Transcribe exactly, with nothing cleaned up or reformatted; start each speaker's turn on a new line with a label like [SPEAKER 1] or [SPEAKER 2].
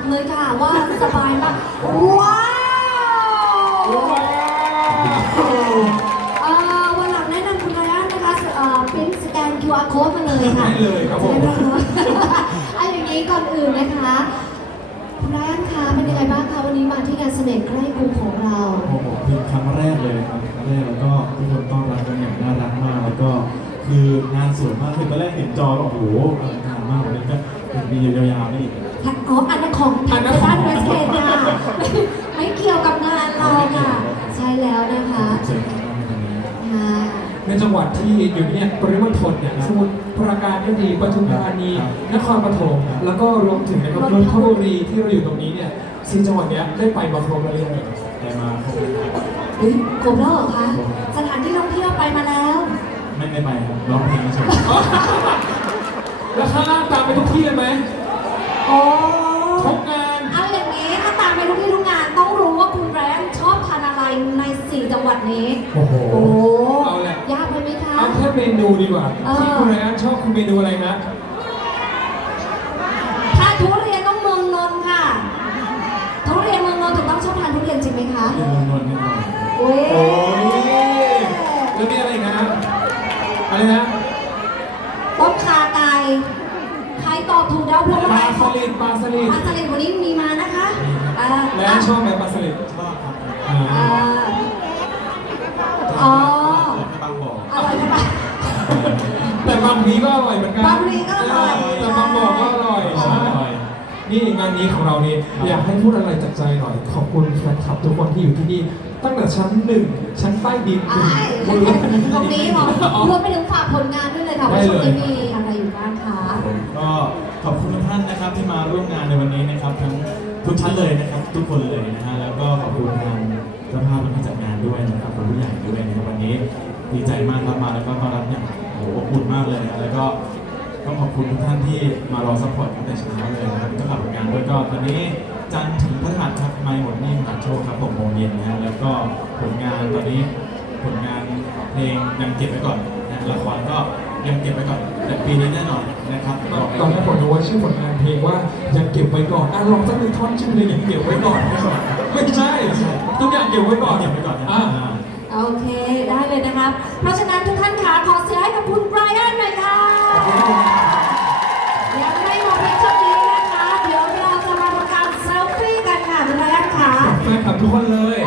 [SPEAKER 1] เลยค่ะว่าสบายมากว้าวเอ่อวันหลังแนะนำคุณไรอันนะคะเอ่อพิมพ์สแกน คิว อาร์ code มาเลยค่ะ
[SPEAKER 2] ได้เลยครับผม
[SPEAKER 1] อันอย่างนี้ก่อนอื่นนะคะคุณไรอันคะเป็นยังไงบ้างคะวันนี้มาที่งานเสน่ห์ใกล้กรุงของเรา
[SPEAKER 2] โอ้โหเป็นครั้งแรกเลยครับครั้งแรกแล้วก็ทุกคนต้อนรับกันอย่างน่ารักมากแล้วก็คืองานสวยมากคือตอนแรกเห็นจอแล้วโอ้โหอลังการมากวันนี้ก็เป็นปียาวๆนี่
[SPEAKER 1] อ๋ออันนั้นของทางด้านเวสเกตค่ะไม่เกี่ยวกับงานเราค่ะ ใช่แล้วนะคะ
[SPEAKER 2] สวยงามมากวันนี้
[SPEAKER 1] ค่ะ
[SPEAKER 3] ในจังหวัดที่อยู่เนี่ยปริมณฑลเนี่ยสมุทรปราการก็ดีปทุมธานีนครปฐมแล้วก็รวมถึงนะครับนนทบุรีที่เราอยู่ตรงนี้เนี่ยสี่จังหวัดเนี้ยได้ไปมาครบแล้วหรือยัง
[SPEAKER 2] ได้มาครบแล้ว
[SPEAKER 1] เฮ้ยครบแล้วเหรอคะสถานที่ท่องเที่ยวไปมาแล้ว
[SPEAKER 2] ไม่ได้ไปครับร้องเพลงเฉย
[SPEAKER 3] แล้วข้างล่างตามไปทุกที่เลยไหม
[SPEAKER 1] โอ้
[SPEAKER 3] ทุกงาน
[SPEAKER 1] เอาอย่างนี้ถ้าตามไปทุกที่ทุกงานต้องรู้ว่าคุณแรมชอบทานอะไรในสี่จังหวัดนี้
[SPEAKER 3] โอ้โห
[SPEAKER 1] โอ้
[SPEAKER 3] เอาแหละ
[SPEAKER 1] ยากไปไหมคะ
[SPEAKER 3] เอาแค่เมนูดีกว่า
[SPEAKER 1] เออ
[SPEAKER 3] ที่คุณไรอันชอบคือเมนูอะไรนะ
[SPEAKER 1] ถ้าทุเรียนต้องเมืองนนท์ค่ะ ทุเรียนเมืองนนท์ถูกต้องชอบทานทุเรียนจริงไหมคะ
[SPEAKER 2] ๆเรียนนวลๆนิดหน่อย
[SPEAKER 1] โอ้ย
[SPEAKER 3] โอ้ยแล้วมีอะไรอีกนะอะไรนะ
[SPEAKER 1] ต้มขาไก่ ใครตอบถูกดาวพวง
[SPEAKER 3] ป
[SPEAKER 1] มา
[SPEAKER 3] ลา
[SPEAKER 1] ลัย
[SPEAKER 3] สลิดปลาสลิด
[SPEAKER 1] ปลาสลิดวันนี้มีมานะคะอ่า
[SPEAKER 3] และชอบไหมปลาสลิด
[SPEAKER 2] ชอบครับ
[SPEAKER 3] อ่า
[SPEAKER 1] อ่าอ๋อ
[SPEAKER 2] บางบ่อ
[SPEAKER 1] อร่อยใช่ปะ
[SPEAKER 3] แต่บางทีก็อร่อยเหมือนกัน
[SPEAKER 1] บางทีก็อร่อย
[SPEAKER 3] แต่บางบ่อก็อร่อย
[SPEAKER 2] ใช่
[SPEAKER 3] ใช่นี่งานนี้ของเรานี่อยากให้พูดอะไรจากใจหน่อย ขอบคุณแฟนคลับทุกคนที่อยู่ที่นี่ตั้งแต่ชั้นหนึ่งชั้นใต้ดิน
[SPEAKER 1] ไอ้
[SPEAKER 3] บนรถ
[SPEAKER 1] ตรงนี้เหรอรวมไปถึงฝากผลงานด้วยเลยค่ะว่าช่วงนี้มีอะไรอยู่บ้างคะ
[SPEAKER 2] ก็ขอบคุณทุกท่านนะครับที่มาร่วมงานในวันนี้นะครับทั้งทุกท่านเลยนะครับทุกคนเลยนะฮะแล้วก็ขอบคุณทางเจ้าภาพและผู้จัดงานด้วยนะครับขอบคุณผู้ใหญ่ด้วยนะครับวันนี้ดีใจมากครับมาแล้วก็ต้อนรับอย่างโอ้โหอบอุ่นมากเลยนะแล้วก็ต้องขอบคุณทุกท่านที่มารอซัพพอร์ตตั้งแต่เช้าเลยนะครับก็ขับงานด้วยก็ตอนนี้จันทร์ถึงพฤหัสครับไม่หมดหนี่มหาโชคครับหกโมงเย็นนะฮะแล้วก็ผลงานตอนนี้ผลงานเพลงยังเก็บไว้ก่อนนะละครก็ยังเก็บไว้ก่อนแต่ปีนี้แน่นอนนะครับ
[SPEAKER 3] ตอนแรกผมนึกว่าชื่อผลงานเพลงว่ายังเก็บไว้ก่อนอ่ะลองสักหนึ่งท่อนชื่อเพลงยังเก็บไว้ก่อนไม่ใช่ทุกอย่างเก็บไว้ก่อน
[SPEAKER 2] เก็บไว้ก่อนนะ
[SPEAKER 3] อ่ะ
[SPEAKER 1] โอเคได้เลยนะครับ เพราะฉะนั้นทุกท่านขาขอเสียงให้กับคุณไบรอันหน่อยค่ะยังไม่หมดเพียงเท่านี้นะคะ เดี๋ยวเราจะมาทำการเซลฟี่กันค่ะคุณไบรอันค่ะ
[SPEAKER 3] แฟนคลับทุกคนเลย